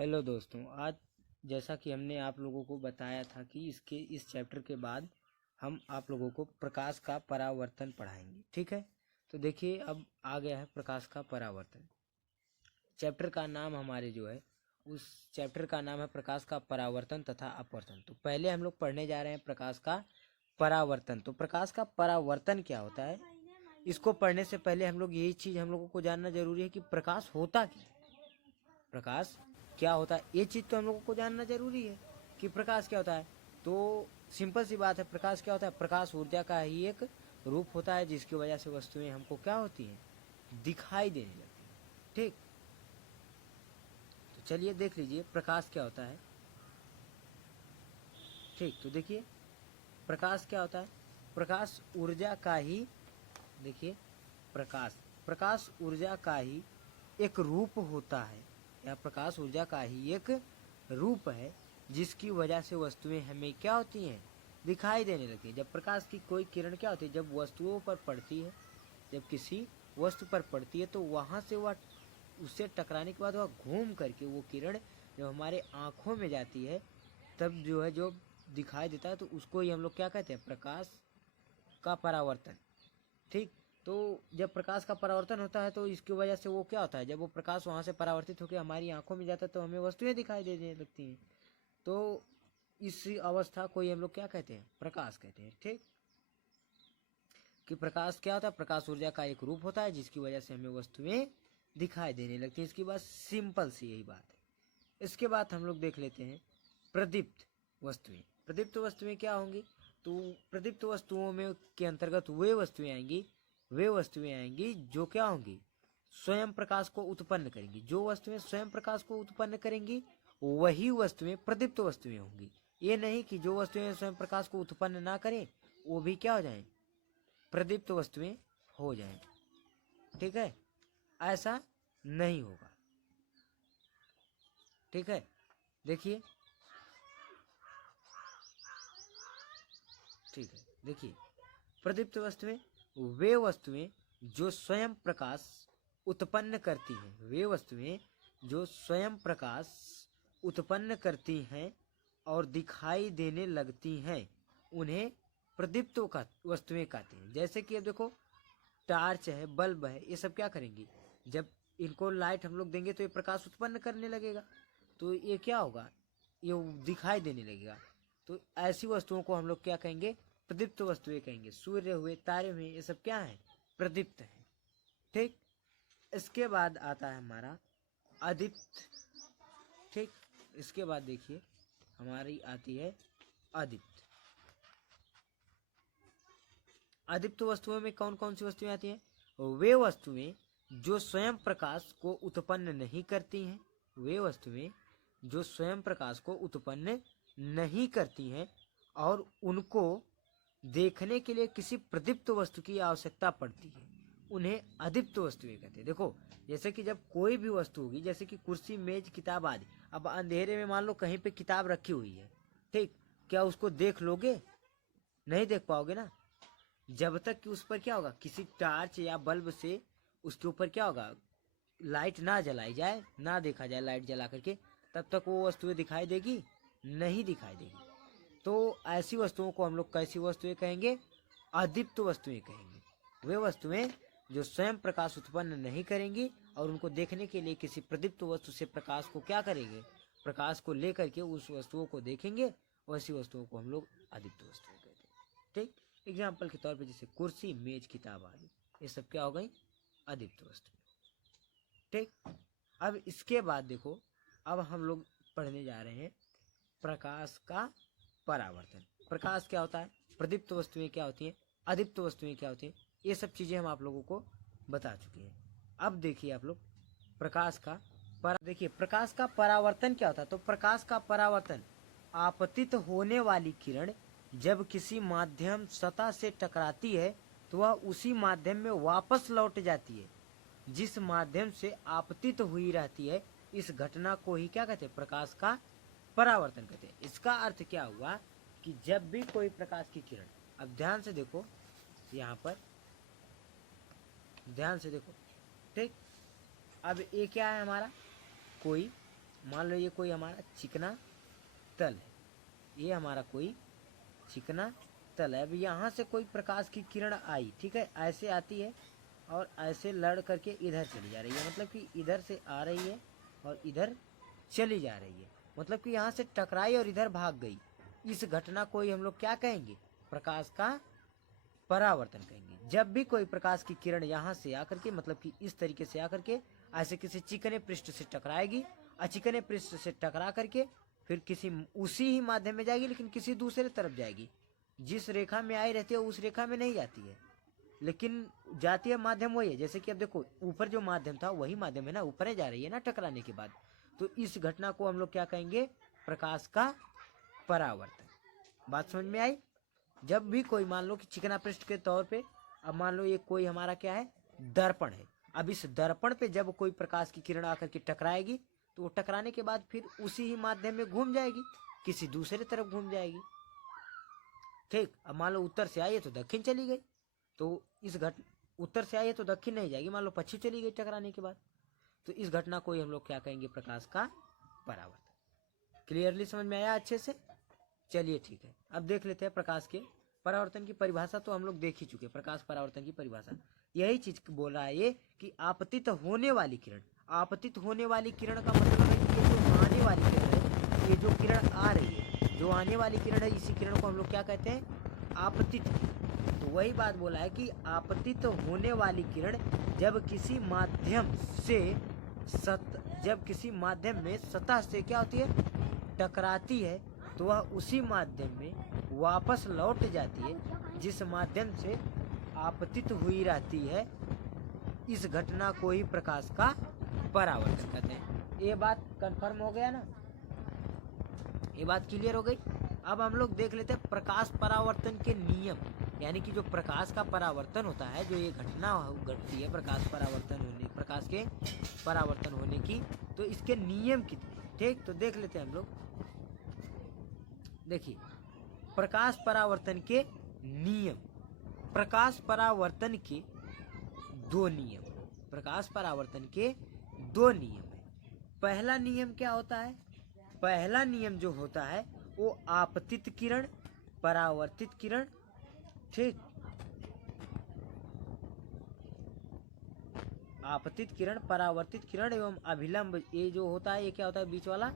Hello दोस्तों, आज जैसा कि हमने आप लोगों को बताया था कि इस चैप्टर के बाद हम आप लोगों को प्रकाश का परावर्तन पढ़ाएंगे। ठीक है, तो देखिए अब आ गया है प्रकाश का परावर्तन। चैप्टर का नाम हमारे जो है उस चैप्टर का नाम है प्रकाश का परावर्तन तथा अपवर्तन। तो पहले हम लोग पढ़ने जा रहे हैं प्रकाश का परावर्तन। तो प्रकाश का परावर्तन क्या होता है, इसको पढ़ने से पहले हम लोग यही चीज़ हम लोगों को जानना जरूरी है कि प्रकाश होता क्या है, प्रकाश क्या होता है। ये चीज़ तो हम लोगों को जानना जरूरी है कि प्रकाश क्या होता है। तो सिंपल सी बात है, प्रकाश क्या होता है। प्रकाश ऊर्जा का ही एक रूप होता है जिसकी वजह से वस्तुएं हमको क्या होती हैं, दिखाई देने लगती हैं। ठीक, तो चलिए देख लीजिए प्रकाश क्या होता है। ठीक, तो देखिए प्रकाश क्या होता है। प्रकाश ऊर्जा का ही, देखिए प्रकाश प्रकाश ऊर्जा का ही एक रूप होता है, या प्रकाश ऊर्जा का ही एक रूप है जिसकी वजह से वस्तुएं हमें क्या होती हैं, दिखाई देने लगती हैं। जब प्रकाश की कोई किरण क्या होती है, जब वस्तुओं पर पड़ती है, जब किसी वस्तु पर पड़ती है तो वहाँ से वह उससे टकराने के बाद वह घूम करके वो किरण जब हमारे आँखों में जाती है तब जो है जो दिखाई देता है, तो उसको ही हम लोग क्या कहते हैं, प्रकाश का परावर्तन। ठीक, तो जब प्रकाश का परावर्तन होता है तो इसकी वजह से वो क्या होता है, जब वो प्रकाश वहाँ से परावर्तित होकर हमारी आंखों में जाता है तो हमें वस्तुएं दिखाई देने लगती हैं। तो इस अवस्था को ही हम लोग क्या कहते हैं, प्रकाश कहते हैं। ठीक, कि प्रकाश क्या होता है, प्रकाश ऊर्जा का एक रूप होता है जिसकी वजह से हमें वस्तुएं दिखाई देने लगती हैं। इसकी बात सिंपल सी यही बात है। इसके बाद हम लोग देख लेते हैं प्रदीप्त वस्तुएं। प्रदीप्त वस्तुएं क्या होंगी, तो प्रदीप्त वस्तुओं में के अंतर्गत वे वस्तुएं आएंगी जो क्या होंगी, स्वयं प्रकाश को उत्पन्न करेंगी। जो वस्तुएं स्वयं प्रकाश को उत्पन्न करेंगी वही वस्तुएं प्रदीप्त वस्तुएं होंगी। ये नहीं कि जो वस्तुएं स्वयं प्रकाश को उत्पन्न ना करें वो भी क्या हो जाएं, प्रदीप्त वस्तुएं हो जाएं। ठीक है, ऐसा नहीं होगा। ठीक है, देखिए, ठीक है, देखिए प्रदीप्त वस्तुएं वे वस्तुएं जो स्वयं प्रकाश उत्पन्न करती हैं, वे वस्तुएं जो स्वयं प्रकाश उत्पन्न करती हैं और दिखाई देने लगती हैं उन्हें प्रदीप्त वस्तुएं कहते हैं। जैसे कि अब देखो टार्च है, बल्ब है, ये सब क्या करेंगी, जब इनको लाइट हम लोग देंगे तो ये प्रकाश उत्पन्न करने लगेगा, तो ये क्या होगा, ये दिखाई देने लगेगा। तो ऐसी वस्तुओं को हम लोग क्या कहेंगे, प्रदीप्त वस्तुएं कहेंगे। सूर्य हुए, तारे हुए, ये सब क्या है, प्रदीप्त है। ठीक, इसके बाद आता है हमारा अदीप्त। ठीक, इसके बाद देखिए हमारी आती है अदीप्त। अदीप्त वस्तुओं में कौन कौन सी वस्तुएं आती हैं, वे वस्तुएं जो स्वयं प्रकाश को उत्पन्न नहीं करती हैं, वे वस्तुएं जो स्वयं प्रकाश को उत्पन्न नहीं करती हैं और उनको देखने के लिए किसी प्रदीप्त वस्तु की आवश्यकता पड़ती है, उन्हें अदीप्त वस्तुएं कहते हैं। देखो जैसे कि जब कोई भी वस्तु होगी, जैसे कि कुर्सी, मेज, किताब आदि, अब अंधेरे में मान लो कहीं पे किताब रखी हुई है, ठीक, क्या उसको देख लोगे, नहीं देख पाओगे ना। जब तक कि उस पर क्या होगा, किसी टार्च या बल्ब से उसके ऊपर क्या होगा, लाइट ना जलाई जाए, ना देखा जाए लाइट जला करके, तब तक वो वस्तुएं दिखाई देगी, नहीं दिखाई देगी। तो ऐसी वस्तुओं को हम लोग कैसी वस्तुएं कहेंगे, अदीप्त वस्तुएं कहेंगे। वे वस्तुएं जो स्वयं प्रकाश उत्पन्न नहीं करेंगी और उनको देखने के लिए किसी प्रदीप्त वस्तु से प्रकाश को क्या करेंगे, प्रकाश को लेकर के उस वस्तुओं को देखेंगे, वैसी वस्तुओं को हम लोग अदीप्त वस्तुएं कहते हैं। ठीक, एग्जाम्पल के तौर पे जैसे कुर्सी, मेज, किताब आदि, ये सब क्या हो गई, अदीप्त वस्तु। ठीक, अब इसके बाद देखो, अब हम लोग पढ़ने जा रहे हैं प्रकाश का परावर्तन। प्रकाश क्या होता है, प्रदीप्त वस्तुएं क्या होती हैं, अदीप्त वस्तुएं क्या होती हैं, ये सब चीजें हम आप लोगों को बता चुके हैं। अब देखिए आप लोग प्रकाश का देखिए प्रकाश का परावर्तन क्या होता है। तो प्रकाश का परावर्तन, आपतित होने वाली किरण जब किसी माध्यम सतह से टकराती है तो वह उसी माध्यम में वापस लौट जाती है जिस माध्यम से आपतित हुई रहती है। इस घटना को ही क्या कहते हैं, प्रकाश का परावर्तन कहते हैं। इसका अर्थ क्या हुआ कि जब भी कोई प्रकाश की किरण, अब ध्यान से देखो, यहाँ पर ध्यान से देखो, ठीक, अब ये क्या है हमारा, कोई मान लो ये कोई हमारा चिकना तल है, ये हमारा कोई चिकना तल है। अब यहाँ से कोई प्रकाश की किरण आई, ठीक है, ऐसे आती है और ऐसे लड़ करके इधर चली जा रही है, मतलब कि इधर से आ रही है और इधर चली जा रही है, मतलब कि यहाँ से टकराई और इधर भाग गई। इस घटना को ही हम लोग क्या कहेंगे? प्रकाश का परावर्तन कहेंगे। जब भी कोई प्रकाश की किरण यहाँ से आकर के, मतलब कि इस तरीके से आकर के ऐसे किसी चिकने पृष्ठ से टकराएगी और चिकने पृष्ठ से टकरा करके फिर किसी उसी ही माध्यम में जाएगी, लेकिन किसी दूसरे तरफ जाएगी। जिस रेखा में आई रहती है उस रेखा में नहीं जाती है, लेकिन जाती है माध्यम वही है। जैसे कि अब देखो ऊपर जो माध्यम था वही माध्यम है ना, ऊपर ही जा रही है ना टकराने के बाद। तो इस घटना को हम लोग क्या कहेंगे? प्रकाश का परावर्तन। बात समझ में आई? जब भी कोई मान लो कि चिकना पृष्ठ के तौर पे, अब मान लो ये कोई हमारा क्या है? दर्पण है। अब इस दर्पण पे जब कोई प्रकाश की किरण आकर के टकराएगी तो वो टकराने के बाद फिर उसी ही माध्यम में घूम जाएगी, किसी दूसरे तरफ घूम जाएगी, ठीक। अब मान लो उत्तर से आई है तो दक्षिण चली गई, तो इस उत्तर से आई है तो दक्षिण नहीं जाएगी, मान लो पश्चिम चली गई टकराने के बाद, तो इस घटना को ही हम लोग क्या कहेंगे? प्रकाश का परावर्तन। क्लियरली समझ में आया अच्छे से? चलिए ठीक है, अब देख लेते हैं प्रकाश के परावर्तन की परिभाषा। तो हम लोग देख ही चुके प्रकाश परावर्तन की परिभाषा। यही चीज बोल रहा है ये कि आपतित होने वाली किरण। आपतित होने वाली किरण का मतलब है कि ये जो आने वाली किरण है, ये जो किरण आ रही है, जो आने वाली किरण है, इसी किरण को हम लोग क्या कहते हैं? आपतित किरण। तो वही बात बोला है कि आपतित होने वाली किरण जब किसी माध्यम में सतह से क्या होती है? टकराती है, तो वह उसी माध्यम में वापस लौट जाती है जिस माध्यम से आपतित हुई रहती है। इस घटना को ही प्रकाश का परावर्तन कहते हैं। ये बात कंफर्म हो गया ना? ये बात क्लियर हो गई? अब हम लोग देख लेते हैं प्रकाश परावर्तन के नियम, यानी कि जो प्रकाश का परावर्तन होता है, जो ये घटना घटती है प्रकाश के परावर्तन होने की, तो इसके नियम कितने, ठीक। तो देख लेते हैं हम लोग। देखिए प्रकाश परावर्तन के नियम। प्रकाश परावर्तन के दो नियम। प्रकाश परावर्तन के दो नियम है। पहला नियम क्या होता है? पहला नियम जो होता है वो आपतित किरण, परावर्तित किरण, ठीक। आपतित किरण, परावर्तित किरण एवं अभिलंब, ये जो होता है ये क्या होता है? बीच वाला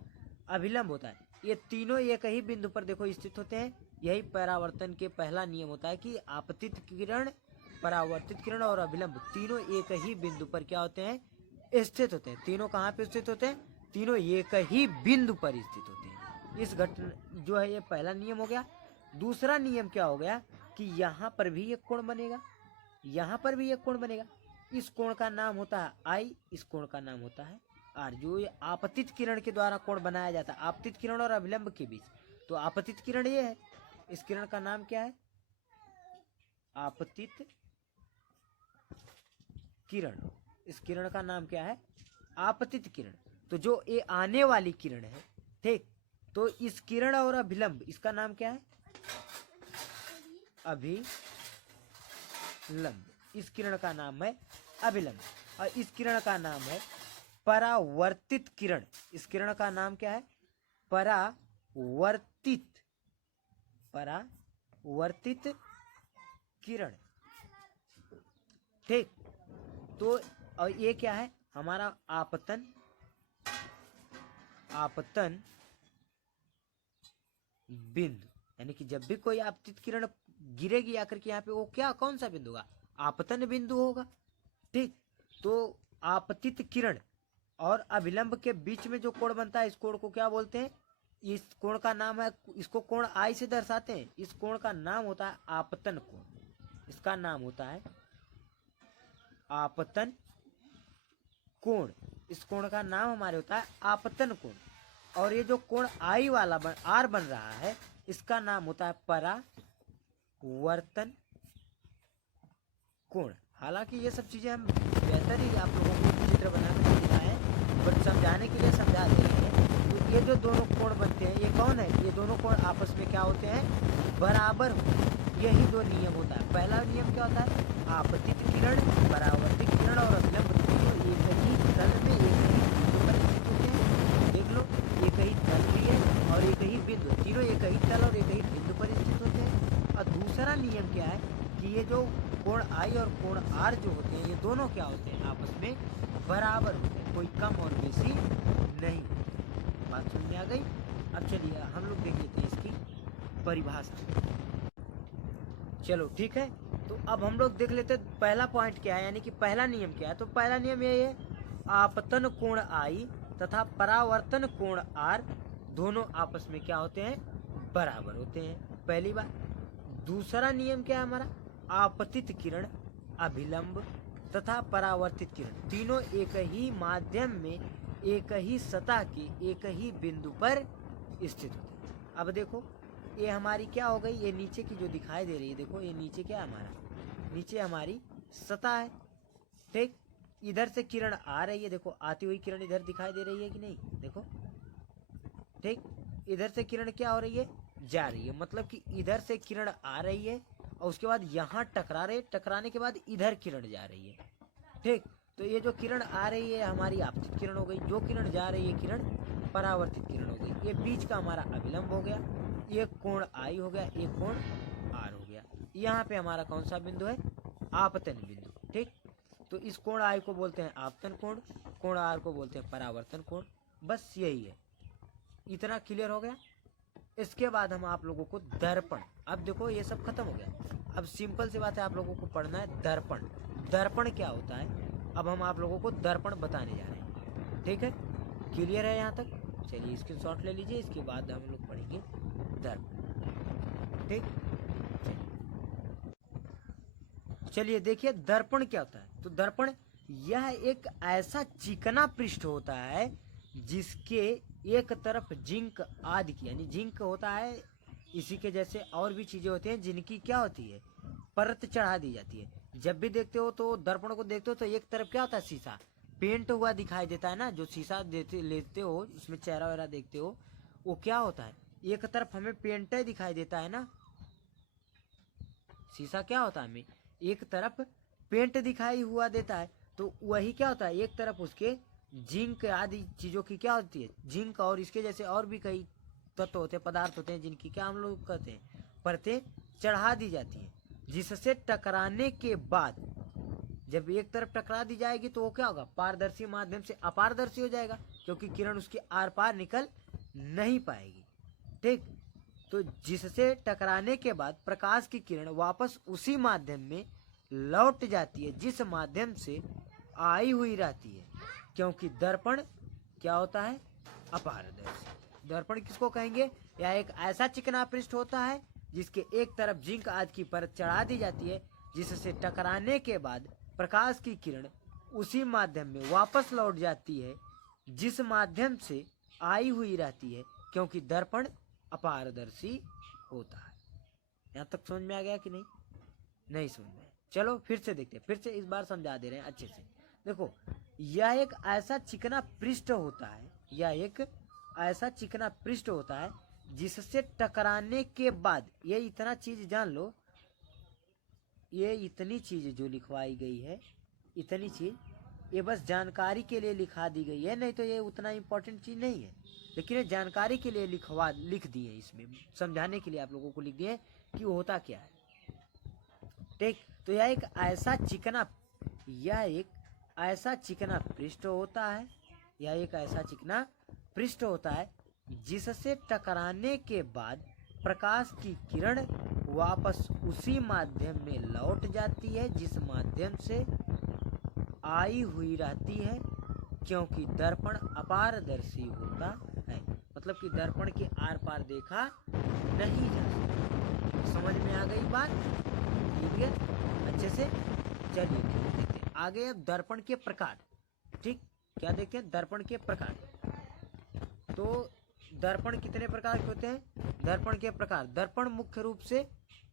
अभिलंब होता है। ये तीनों एक ही बिंदु पर देखो स्थित होते हैं। यही परावर्तन के पहला नियम होता है कि आपतित किरण, परावर्तित किरण और अभिलंब तीनों एक ही बिंदु पर क्या होते हैं? स्थित होते हैं। तीनों कहाँ पे स्थित होते हैं? तीनों एक ही बिंदु पर स्थित होते हैं। इस घटना जो है ये पहला नियम हो गया। दूसरा नियम क्या हो गया कि यहाँ पर भी एक कोण बनेगा, यहाँ पर भी एक कोण बनेगा। इस कोण का नाम होता है आई, इस कोण का नाम होता है आर। जो ये आपतित किरण के द्वारा कोण बनाया जाता है, आपतित किरण और अभिलंब के बीच। तो आपतित किरण ये है, इस किरण का नाम क्या है? आपतित किरण। इस किरण का नाम क्या है? आपतित किरण। तो जो ये आने वाली किरण है, ठीक, तो इस किरण और अभिलंब, इसका नाम क्या है? अभिलंब। इस किरण का नाम है अभिलंब और इस किरण का नाम है परावर्तित किरण। इस किरण का नाम क्या है? परावर्तित किरण, ठीक। तो और ये क्या है? हमारा आपतन बिंदु, यानी कि जब भी कोई आपतित किरण गिरेगी आकर के यहाँ पे, वो क्या, कौन सा बिंदु होगा? आपतन बिंदु होगा, ठीक। तो आपतित किरण और अभिलंब के बीच में जो कोण बनता है, इस कोण को क्या बोलते हैं? इस कोण का नाम है, इसको कोण आई से दर्शाते हैं। इस कोण का नाम होता है आपतन कोण। इसका नाम होता है आपतन कोण। इस कोण का नाम हमारे होता है आपतन कोण। और ये जो कोण आई वाला आर बन रहा है, इसका नाम होता है परावर्तन कोण। हालांकि ये सब चीजें हम बेहतर ही आप लोगों को चित्र बनाकर दिखाएं, बट समझाने के लिए समझा देंगे। तो ये जो दोनों कोण बनते हैं, ये कौन है? ये दोनों कोण आपस में क्या होते हैं? बराबर होते। यही दो नियम होता है। पहला नियम क्या होता है? आपतित किरण, परावर्तित किरण और अभिलंब तीनों एक ही तल में एक ही बिंदु पर स्थित होते हैं। देख लो, दूसरा नियम क्या है कि ये जो कोण आई और कोण आर जो होते हैं ये दोनों क्या होते हैं, आपस में बराबर होते हैं, कोई कम और बेसी नहीं। बात समझ में आ गई। अब चलिए हम लोग देख लेते हैं इसकी परिभाषा। चलो ठीक है, तो अब हम लोग देख लेते हैं पहला पॉइंट क्या है, यानी कि पहला नियम क्या है। तो पहला नियम यही है, आपतन कोण आई तथा परावर्तन कोण आर दोनों आपस में क्या होते हैं, बराबर होते हैं, पहली बात। दूसरा नियम क्या है हमारा, आपतित किरण, अभिलंब तथा परावर्तित किरण तीनों एक ही माध्यम में एक ही सतह के एक ही बिंदु पर स्थित होते हैं। अब देखो ये हमारी क्या हो गई, ये नीचे की जो दिखाई दे रही है, देखो ये नीचे क्या है हमारा, नीचे हमारी सतह है, ठीक। इधर से किरण आ रही है, देखो आती हुई किरण इधर दिखाई दे रही है कि नहीं, देखो ठीक। इधर से किरण क्या हो रही है, जा रही है, मतलब कि इधर से किरण आ रही है और उसके बाद यहाँ टकरा रहे, टकराने के बाद इधर किरण जा रही है, ठीक। तो ये जो किरण आ रही है हमारी आपतित किरण हो गई, जो किरण जा रही है किरण परावर्तित किरण हो गई। ये बीच का हमारा अभिलंब हो गया, एक कोण आई हो गया, एक कोण आर हो गया। यहाँ पे हमारा कौन सा बिंदु है, आपतन बिंदु, ठीक। तो इस कोण आई को बोलते हैं आपतन कोण, कोण आर को बोलते हैं परावर्तन कोण। बस यही है, इतना क्लियर हो गया। इसके बाद हम आप लोगों को दर्पण, अब देखो ये सब खत्म हो गया, अब सिंपल सी बात है, आप लोगों को पढ़ना है दर्पण। दर्पण क्या होता है, अब हम आप लोगों को दर्पण बताने जा रहे हैं, ठीक है। क्लियर है यहाँ तक, चलिए स्क्रीनशॉट ले लीजिए, इसके बाद हम लोग पढ़ेंगे दर्पण, ठीक। चलिए देखिए दर्पण क्या होता है। तो दर्पण यह एक ऐसा चिकना पृष्ठ होता है जिसके एक तरफ जिंक आदि की, यानी जिंक होता है, इसी के जैसे और भी चीजें होती हैं जिनकी क्या होती है, परत चढ़ा दी जाती है। जब भी देखते हो तो दर्पण को देखते हो तो एक तरफ क्या होता है, शीशा पेंट हुआ दिखाई देता है ना, जो शीशा लेते हो उसमें चेहरा वगैरह देखते हो, वो क्या होता है, एक तरफ हमें पेंट दिखाई देता है ना, शीशा क्या होता है हमें एक तरफ पेंट दिखाई हुआ देता है, तो वही क्या होता है, एक तरफ उसके जिंक आदि चीजों की क्या होती है, जिंक और इसके जैसे और भी कई तत्व होते हैं, पदार्थ होते हैं, जिनकी क्या हम लोग कहते हैं, परतें चढ़ा दी जाती हैं, जिससे टकराने के बाद जब एक तरफ टकरा दी जाएगी तो वो क्या होगा, पारदर्शी माध्यम से अपारदर्शी हो जाएगा, क्योंकि किरण उसके आर पार निकल नहीं पाएगी, ठीक। तो जिससे टकराने के बाद प्रकाश की किरण वापस उसी माध्यम में लौट जाती है जिस माध्यम से आई हुई रहती है, क्योंकि दर्पण क्या होता है, अपारदर्शी। दर्पण किसको कहेंगे, यह एक ऐसा चिकना पृष्ठ होता है जिसके एक तरफ जिंक आदि की परत चढ़ा दी जाती है, जिससे टकराने के बाद प्रकाश की किरण उसी माध्यम में वापस लौट जाती है जिस माध्यम से आई हुई रहती है, क्योंकि दर्पण अपारदर्शी होता है। यहाँ तक समझ में आ गया कि नहीं, नहीं समझ में, चलो फिर से देखते हैं, फिर से इस बार समझा दे रहे हैं अच्छे से। देखो यह एक ऐसा चिकना पृष्ठ होता है, यह एक ऐसा चिकना पृष्ठ होता है जिससे टकराने के बाद, ये इतना चीज जान लो, ये इतनी चीज जो लिखवाई गई है, इतनी चीज ये बस जानकारी के लिए लिखा दी गई है, नहीं तो ये उतना इम्पोर्टेंट चीज नहीं है, लेकिन ये जानकारी के लिए लिख दी है, इसमें समझाने के लिए आप लोगों को लिख दिए कि वो होता क्या है, ठीक। तो यह एक ऐसा चिकना, यह एक ऐसा चिकना पृष्ठ होता है, यह एक ऐसा चिकना पृष्ठ होता है जिससे टकराने के बाद प्रकाश की किरण वापस उसी माध्यम में लौट जाती है जिस माध्यम से आई हुई रहती है, क्योंकि दर्पण अपारदर्शी होता है, मतलब कि दर्पण के आर पार देखा नहीं जा सकता। समझ में आ गई बात, ठीक है अच्छे से। चलिए देखते हैं आगे, अब दर्पण के प्रकार, ठीक। क्या देखते हैं, दर्पण के प्रकार। तो दर्पण कितने प्रकार के होते हैं, दर्पण के प्रकार, दर्पण मुख्य रूप से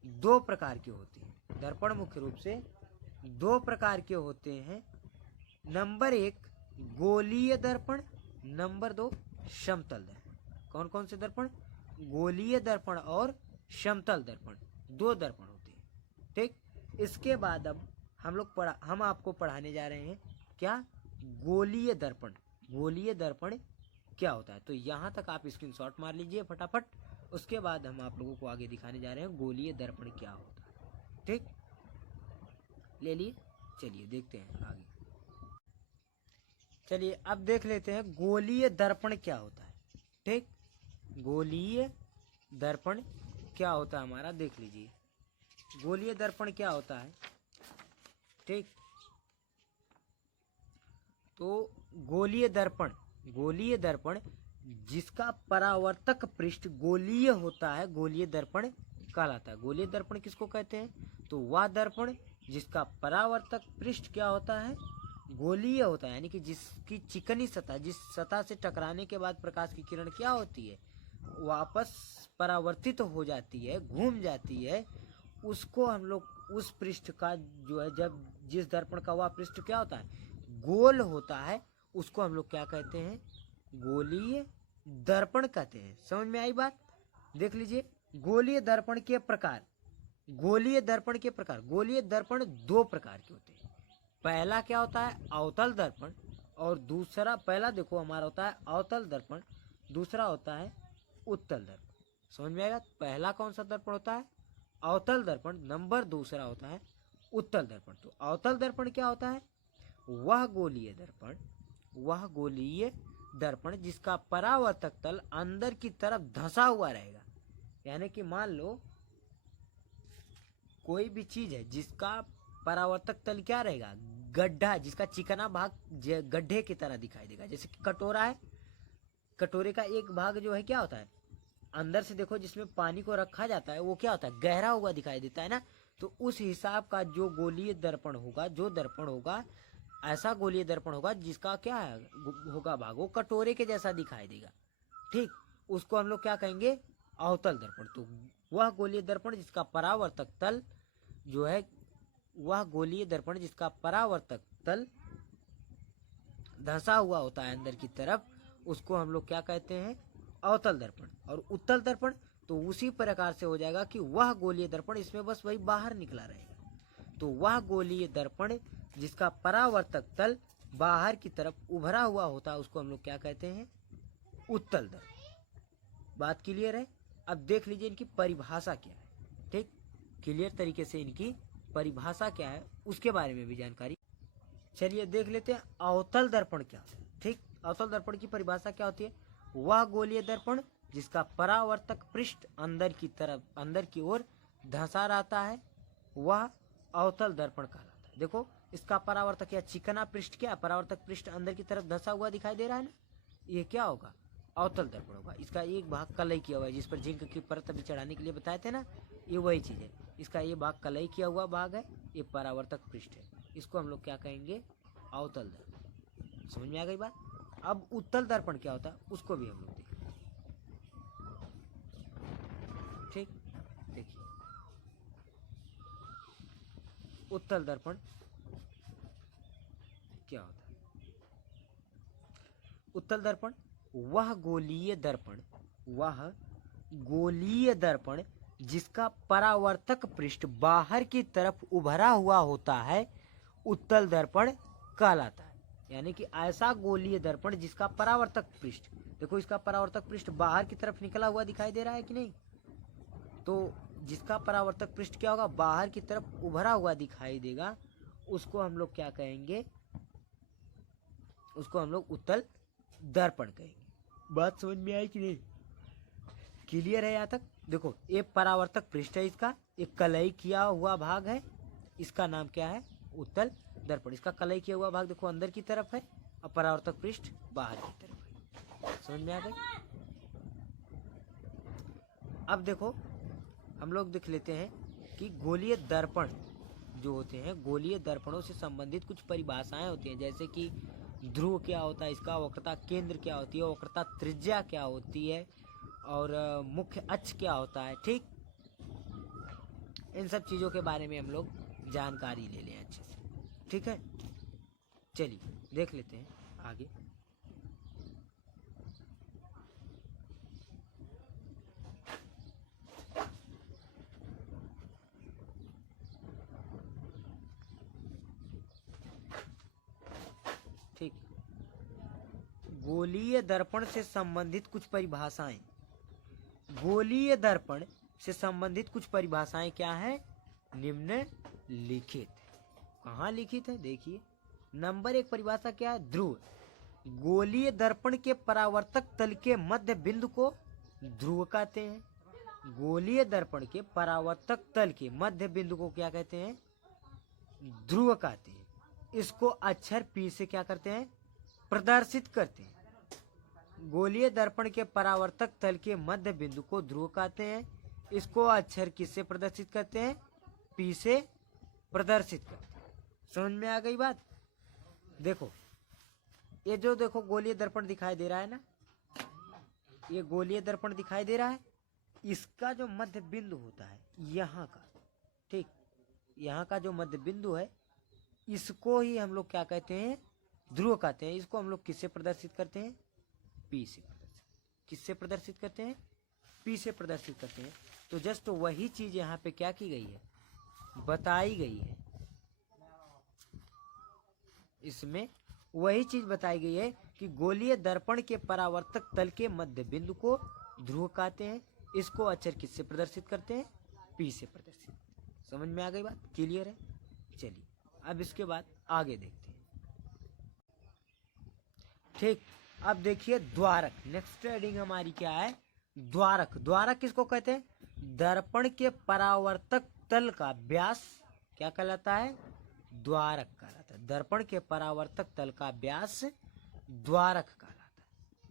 दो प्रकार के होते हैं, दर्पण मुख्य रूप से दो प्रकार के होते हैं। नंबर एक गोलीय दर्पण, नंबर दो समतल दर्पण। कौन कौन से दर्पण, गोलीय दर्पण और समतल दर्पण, दो दर्पण होते हैं, ठीक। इसके बाद अब हम आपको पढ़ाने जा रहे हैं क्या, गोलीय दर्पण। गोलीय दर्पण क्या होता है, तो यहाँ तक आप स्क्रीनशॉट मार लीजिए फटाफट, उसके बाद हम आप लोगों को आगे दिखाने जा रहे हैं गोलीय दर्पण क्या होता है, ठीक, ले लिए। चलिए देखते हैं आगे। चलिए अब देख लेते हैं गोलीय दर्पण क्या होता है। ठीक, गोलीय दर्पण क्या होता है हमारा, देख लीजिए। गोलीय दर्पण क्या होता है। ठीक, तो गोलीय दर्पण जिसका परावर्तक पृष्ठ गोलीय होता है, गोलीय दर्पण कहलाता है। गोलीय दर्पण किसको कहते हैं, तो वह दर्पण जिसका परावर्तक पृष्ठ क्या होता है, गोलीय होता है, यानी कि जिसकी चिकनी सतह, जिस सतह से टकराने के बाद प्रकाश की किरण क्या होती है, वापस परावर्तित हो जाती है, घूम जाती है, उसको हम लोग उस पृष्ठ का जो है, जब जिस दर्पण का वह पृष्ठ क्या होता है, गोल होता है, उसको हम लोग क्या कहते हैं, गोलीय दर्पण कहते हैं। समझ में आई बात। देख लीजिए गोलीय दर्पण के प्रकार। गोलीय दर्पण के प्रकार, गोलीय दर्पण दो प्रकार के होते हैं। पहला क्या होता है, अवतल दर्पण, और दूसरा, पहला देखो हमारा होता है अवतल दर्पण, दूसरा होता है उत्तल दर्पण। समझ में आएगा। पहला कौन सा दर्पण होता है, अवतल दर्पण, नंबर दूसरा होता है उत्तल दर्पण। तो अवतल दर्पण क्या होता है, वह गोलीय दर्पण जिसका परावर्तक तल अंदर की तरफ धंसा हुआ रहेगा। यानी कि मान लो कोई भी चीज है जिसका परावर्तक तल क्या रहेगा, गड्ढा, जिसका चिकना भाग गड्ढे की तरह दिखाई देगा। जैसे कि कटोरा है, कटोरे का एक भाग जो है क्या होता है, अंदर से देखो जिसमें पानी को रखा जाता है, वो क्या होता है, गहरा हुआ दिखाई देता है ना। तो उस हिसाब का जो गोलीय दर्पण होगा, जो दर्पण होगा, ऐसा गोलीय दर्पण होगा जिसका क्या है होगा भाग, वो कटोरे के जैसा दिखाई देगा। ठीक, उसको हम लोग क्या कहेंगे, अवतल दर्पण। तो वह गोलीय दर्पण जिसका परावर्तक तल जो है, वह गोलीय दर्पण जिसका परावर्तक तल धंसा हुआ होता है अंदर की तरफ, उसको हम लोग क्या कहते हैं, अवतल दर्पण। और उत्तल दर्पण तो उसी प्रकार से हो जाएगा कि वह गोलीय दर्पण, इसमें बस वही बाहर निकला रहेगा। तो वह गोलीय दर्पण जिसका परावर्तक तल बाहर की तरफ उभरा हुआ होता है, उसको हम लोग क्या कहते हैं, उत्तल दर्पण। बात क्लियर है। अब देख लीजिए इनकी परिभाषा क्या है। ठीक, क्लियर तरीके से इनकी परिभाषा क्या है उसके बारे में भी जानकारी। चलिए देख लेते हैं अवतल दर्पण क्या होता है। ठीक, अवतल दर्पण की परिभाषा क्या होती है, वह गोलीय दर्पण जिसका परावर्तक पृष्ठ अंदर की तरफ, अंदर की ओर धंसा रहता है, वह अवतल दर्पण कहलाता है। देखो इसका परावर्तक या चिकना पृष्ठ, क्या परावर्तक पृष्ठ अंदर की तरफ धंसा हुआ दिखाई दे रहा है ना, ये क्या होगा, अवतल दर्पण होगा। इसका एक भाग कलई किया हुआ है, जिस पर जिंक की परत अभी चढ़ाने के लिए बताए थे ना, ये वही चीज है। इसका ये भाग कलई किया हुआ भाग है, ये परावर्तक पृष्ठ है, इसको हम लोग क्या कहेंगे, अवतल दर्पण। समझ में आ गई बात। अब उत्तल दर्पण क्या होता है उसको भी हम लोग देखेंगे। ठीक, देखिए उत्तल दर्पण क्या होता है। उत्तल दर्पण वह गोलीय दर्पण जिसका परावर्तक पृष्ठ बाहर की तरफ उभरा हुआ होता है, उत्तल दर्पण कहलाता है। यानी कि ऐसा गोलीय दर्पण जिसका परावर्तक पृष्ठ, देखो इसका परावर्तक पृष्ठ बाहर की तरफ निकला हुआ दिखाई दे रहा है कि नहीं, तो जिसका परावर्तक पृष्ठ क्या होगा, बाहर की तरफ उभरा हुआ दिखाई देगा, उसको हम लोग क्या कहेंगे, उसको हम लोग उत्तल दर्पण कहेंगे। बात समझ में आई कि नहीं, क्लियर है यहाँ तक। देखो ये परावर्तक पृष्ठ है, इसका एक कलई किया हुआ भाग है, इसका नाम क्या है, उत्तल दर्पण। इसका कलई किया हुआ भाग देखो अंदर की तरफ है, और परावर्तक पृष्ठ बाहर की तरफ है। समझ में आ गई। अब देखो हम लोग देख लेते हैं कि गोलीय दर्पण जो होते हैं, गोलीय दर्पणों से संबंधित कुछ परिभाषाएं होती हैं। जैसे कि ध्रुव क्या होता है, इसका वक्रता केंद्र क्या होती है, वक्रता त्रिज्या क्या होती है, और मुख्य अक्ष क्या होता है। ठीक, इन सब चीजों के बारे में हम लोग जानकारी ले लें अच्छे से। ठीक है, चलिए देख लेते हैं आगे। ठीक, गोलीय दर्पण से संबंधित कुछ परिभाषाएं। गोलीय दर्पण से संबंधित कुछ परिभाषाएं क्या है, निम्नलिखित। कहाँ लिखित है? देखिए नंबर 1 परिभाषा क्या है? ध्रुव। गोलीय दर्पण के परावर्तक तल के मध्य बिंदु को ध्रुव कहते हैं। गोलीय दर्पण के परावर्तक तल के मध्य बिंदु को क्या कहते हैं? ध्रुव कहते हैं। इसको अक्षर P से क्या करते हैं? प्रदर्शित करते हैं। गोलीय दर्पण के परावर्तक तल के मध्य बिंदु को ध्रुव कहते हैं। इसको अक्षर किससे प्रदर्शित करते हैं? P से प्रदर्शित करते हैं। समझ में आ गई बात? देखो ये जो देखो गोलीय दर्पण दिखाई दे रहा है ना, ये गोलीय दर्पण दिखाई दे रहा है, इसका जो मध्य बिंदु होता है यहाँ का, ठीक, यहाँ का जो मध्य बिंदु है इसको ही हम लोग क्या कहते हैं? ध्रुव कहते हैं। इसको हम लोग किससे प्रदर्शित करते हैं? P से प्रदर्शित। किससे प्रदर्शित करते हैं? P से प्रदर्शित करते हैं। तो जस्ट वही चीज यहाँ पे क्या की गई है? बताई गई है। इसमें वही चीज बताई गई है कि गोलीय दर्पण के परावर्तक तल के मध्य बिंदु को ध्रुव कहते हैं। इसको अक्षर किससे प्रदर्शित करते हैं? P से प्रदर्शित। समझ में आ गई बात? क्लियर है? चलिए अब इसके बाद आगे देखते हैं। ठीक, अब देखिए द्वारक। नेक्स्ट हेडिंग हमारी क्या है? द्वारक। द्वारक किसको कहते हैं? दर्पण के परावर्तक तल का व्यास क्या कहलाता है? द्वारक कहलाता है। दर्पण के परावर्तक तल का व्यास द्वारक कहलाता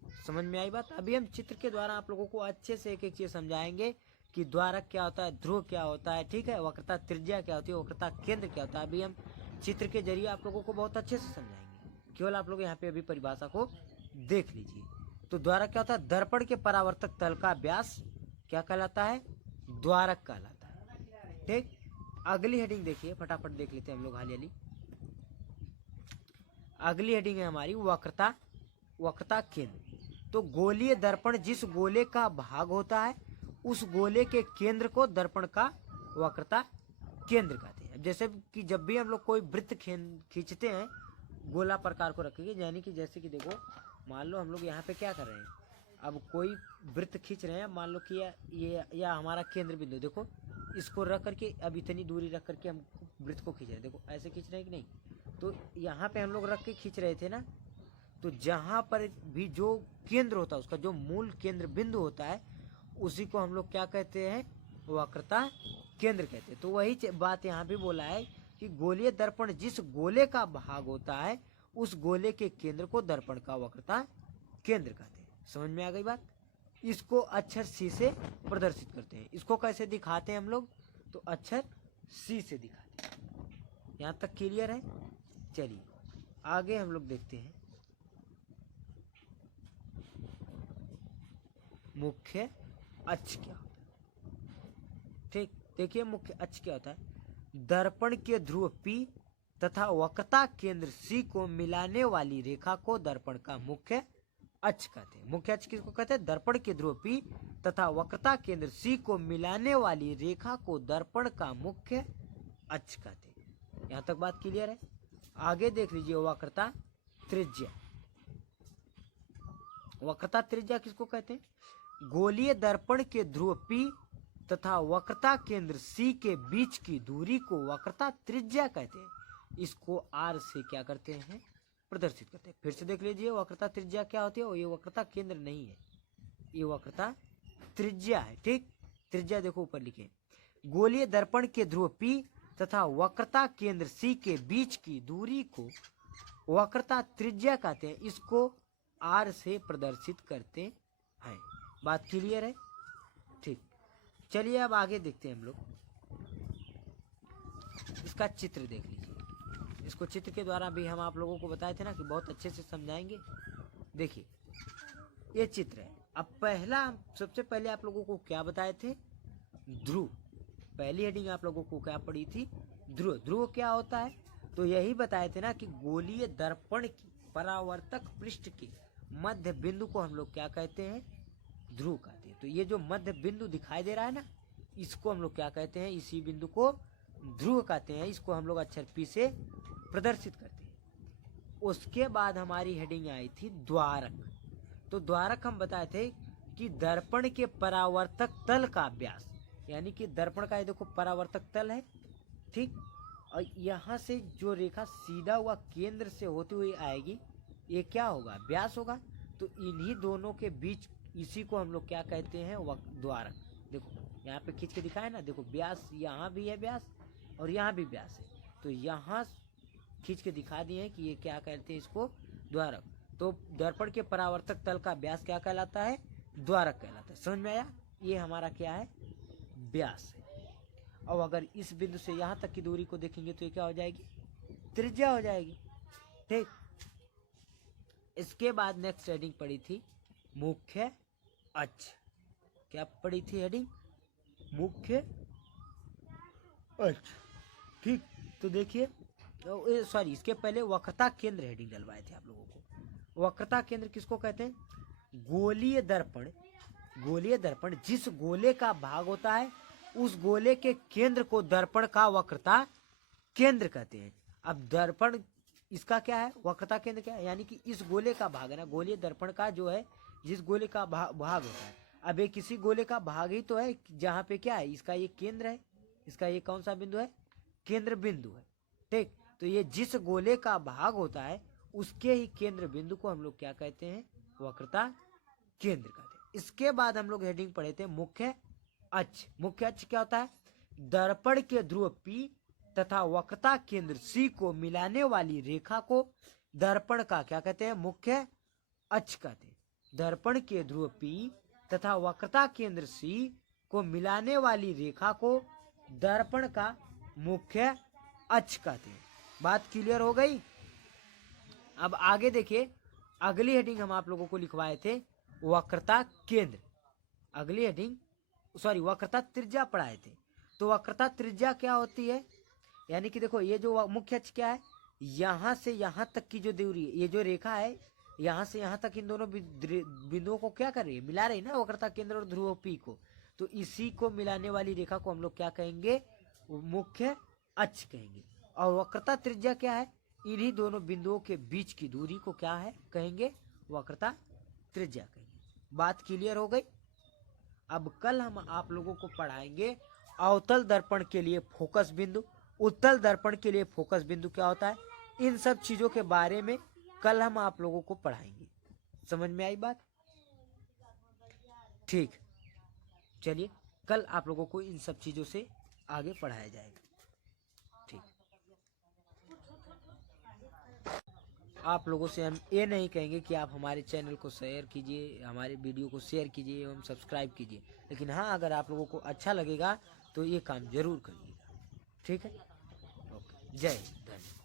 है। समझ में आई बात? अभी हम चित्र के द्वारा आप लोगों को अच्छे से एक एक चीज समझाएंगे कि द्वारक क्या होता है, ध्रुव क्या होता है, ठीक है, वक्रता त्रिज्या क्या होती है, वक्रता केंद्र क्या होता है। अभी हम चित्र के जरिए आप लोगों को बहुत अच्छे से समझाएंगे। केवल आप लोग यहाँ पे अभी परिभाषा को देख लीजिए। तो द्वारक क्या होता है? दर्पण के परावर्तक तल का व्यास क्या कहलाता है? द्वारक कहलाता है। ठीक, अगली हेडिंग देखिए, फटाफट देख लेते हैं हम लोग हाली। अगली हेडिंग है हमारी वक्रता। वक्रता केंद्र। तो गोलीय दर्पण जिस गोले का भाग होता है उस गोले के केंद्र को दर्पण का वक्रता केंद्र कहते हैं। जैसे कि जब भी हम लोग कोई वृत्त खींचते हैं, गोला प्रकार को रखेंगे, यानी कि जैसे कि देखो मान लो हम लोग यहाँ पे क्या कर रहे हैं, अब कोई वृत्त खींच रहे हैं, मान लो कि ये या हमारा केंद्र बिंदु, देखो इसको रख करके अब इतनी दूरी रख करके हम वृत्त को खींच रहे हैं। देखो ऐसे खींच रहे हैं कि नहीं? तो यहाँ पे हम लोग रख के खींच रहे थे ना, तो जहाँ पर भी जो केंद्र होता है, उसका जो मूल केंद्र बिंदु होता है, उसी को हम लोग क्या कहते हैं? वक्रता केंद्र कहते हैं। तो वही बात यहाँ भी बोला है कि गोलीय दर्पण जिस गोले का भाग होता है उस गोले के केंद्र को दर्पण का वक्रता केंद्र कहते हैं। समझ में आ गई बात? इसको अक्षर C से प्रदर्शित करते हैं। इसको कैसे दिखाते हैं हम लोग? तो अक्षर C से दिखाते हैं। यहाँ तक क्लियर है? चलिए आगे हम लोग देखते हैं मुख्य अक्ष क्या होता है। ठीक, देखिए मुख्य अक्ष क्या होता है? दर्पण के ध्रुव P तथा वक्रता केंद्र C को मिलाने वाली रेखा को दर्पण का मुख्य अक्ष कहते हैं। मुख्य अक्ष किसको कहते हैं? दर्पण के ध्रुव P तथा वक्रता केंद्र C को मिलाने वाली रेखा को दर्पण का मुख्य अक्ष कहते हैं। यहाँ तक बात क्लियर है? आगे देख लीजिए वक्रता त्रिज्या। वक्रता त्रिज्या किसको कहते हैं? गोलीय दर्पण के ध्रुव P तथा वक्रता केंद्र C के बीच की दूरी को वक्रता त्रिज्या कहते हैं। इसको R से क्या करते हैं? प्रदर्शित करते हैं। फिर से देख लीजिए वक्रता त्रिज्या क्या होती है? ये वक्रता केंद्र नहीं है, ये वक्रता त्रिज्या है। ठीक, त्रिज्या देखो ऊपर लिखे, गोलीय दर्पण के ध्रुव P तथा वक्रता केंद्र C के बीच की दूरी को वक्रता त्रिज्या कहते हैं। इसको R से प्रदर्शित करते हैं। बात क्लियर है? ठीक, चलिए अब आगे देखते हैं हम लोग। इसका चित्र देख लीजिए। इसको चित्र के द्वारा भी हम आप लोगों को बताए थे ना कि बहुत अच्छे से समझाएंगे। देखिए ये चित्र है। अब पहला सबसे पहले आप लोगों को क्या बताए थे? ध्रुव। पहली हेडिंग आप लोगों को क्या पड़ी थी? ध्रुव। ध्रुव क्या होता है? तो यही बताए थे ना कि गोलीय दर्पण की परावर्तक पृष्ठ के मध्य बिंदु को हम लोग क्या कहते हैं? ध्रुव कहते हैं। तो ये जो मध्य बिंदु दिखाई दे रहा है ना, इसको हम लोग क्या कहते हैं? इसी बिंदु को ध्रुव कहते हैं। इसको हम लोग अक्षर P से प्रदर्शित करते हैं। उसके बाद हमारी हेडिंग आई थी द्वारक। तो द्वारक हम बताए थे कि दर्पण के परावर्तक तल का व्यास, यानी कि दर्पण का ये देखो परावर्तक तल है, ठीक। और यहाँ से जो रेखा सीधा हुआ केंद्र से होती हुई आएगी, ये क्या होगा, व्यास होगा। तो इन्हीं दोनों के बीच, इसी को हम लोग क्या कहते हैं, द्वारक। देखो यहाँ पे खींच के दिखाया ना, देखो व्यास यहाँ भी है व्यास और यहाँ भी व्यास है, तो यहाँ खींच के दिखा दिए हैं कि ये क्या कहते हैं, इसको द्वारक। तो दर्पण के परावर्तक तल का व्यास क्या कहलाता है, द्वारक कहलाता है। समझ में आया, ये हमारा क्या है, व्यास है। और अगर इस बिंदु से यहाँ तक की दूरी को देखेंगे तो ये क्या हो जाएगी, त्रिज्या हो जाएगी। ठीक। इसके बाद नेक्स्ट हेडिंग पड़ी थी मुख्य अक्ष। क्या पड़ी थी हेडिंग, मुख्य अक्ष। ठीक। तो देखिए, सॉरी, इसके पहले वक्रता केंद्र हेडिंग डलवाए थे आप लोगों को। वक्रता केंद्र किसको कहते हैं, गोलीय दर्पण। गोलीय दर्पण जिस गोले का भाग होता है, उस गोले के केंद्र को दर्पण का वक्रता केंद्र कहते हैं। अब दर्पण इसका क्या है, वक्रता केंद्र क्या है, यानी कि इस गोले का भाग है ना, गोलीय दर्पण का जो है, जिस गोले का भाग होता है। अब ये किसी गोले का भाग ही तो है जहाँ पे क्या है, इसका ये केंद्र है, इसका ये कौन सा बिंदु है, केंद्र बिंदु है। ठीक। तो ये जिस गोले का भाग होता है, उसके ही केंद्र बिंदु को हम लोग क्या कहते हैं, वक्रता केंद्र कहते हैं। इसके बाद हम लोग हेडिंग पढ़े थे मुख्य अक्ष। मुख्य अक्ष क्या होता है, दर्पण के ध्रुव P तथा वक्रता केंद्र C को मिलाने वाली रेखा को दर्पण का क्या कहते हैं, मुख्य अक्ष कहते हैं। दर्पण के ध्रुव P तथा वक्रता केंद्र C को मिलाने वाली रेखा को दर्पण का मुख्य अक्ष कहते हैं। बात क्लियर हो गई। अब आगे देखिए, अगली हेडिंग हम आप लोगों को लिखवाए थे वक्रता केंद्र। अगली हेडिंग, सॉरी, वक्रता त्रिज्या पढ़ाए थे। तो वक्रता त्रिज्या क्या होती है, यानी कि देखो ये जो मुख्य अक्ष क्या है, यहाँ से यहाँ तक की जो दूरी, ये जो रेखा है यहाँ से यहाँ तक, इन दोनों बिंदुओं को क्या कर रही है, मिला रही है ना, वक्रता केंद्र और ध्रुव P को। तो इसी को मिलाने वाली रेखा को हम लोग क्या कहेंगे, मुख्य अक्ष कहेंगे। और वक्रता त्रिज्या क्या है, इन्हीं दोनों बिंदुओं के बीच की दूरी को क्या है कहेंगे, वक्रता त्रिज्या कहेंगे। बात क्लियर हो गई। अब कल हम आप लोगों को पढ़ाएंगे अवतल दर्पण के लिए फोकस बिंदु, उत्तल दर्पण के लिए फोकस बिंदु क्या होता है, इन सब चीजों के बारे में कल हम आप लोगों को पढ़ाएंगे। समझ में आई बात। ठीक, चलिए कल आप लोगों को इन सब चीजों से आगे पढ़ाया जाएगा। ठीक, आप लोगों से हम ये नहीं कहेंगे कि आप हमारे चैनल को शेयर कीजिए, हमारे वीडियो को शेयर कीजिए एवं सब्सक्राइब कीजिए, लेकिन हाँ, अगर आप लोगों को अच्छा लगेगा तो ये काम जरूर करिएगा। ठीक है, ओके, जय हिंद, धन्यवाद।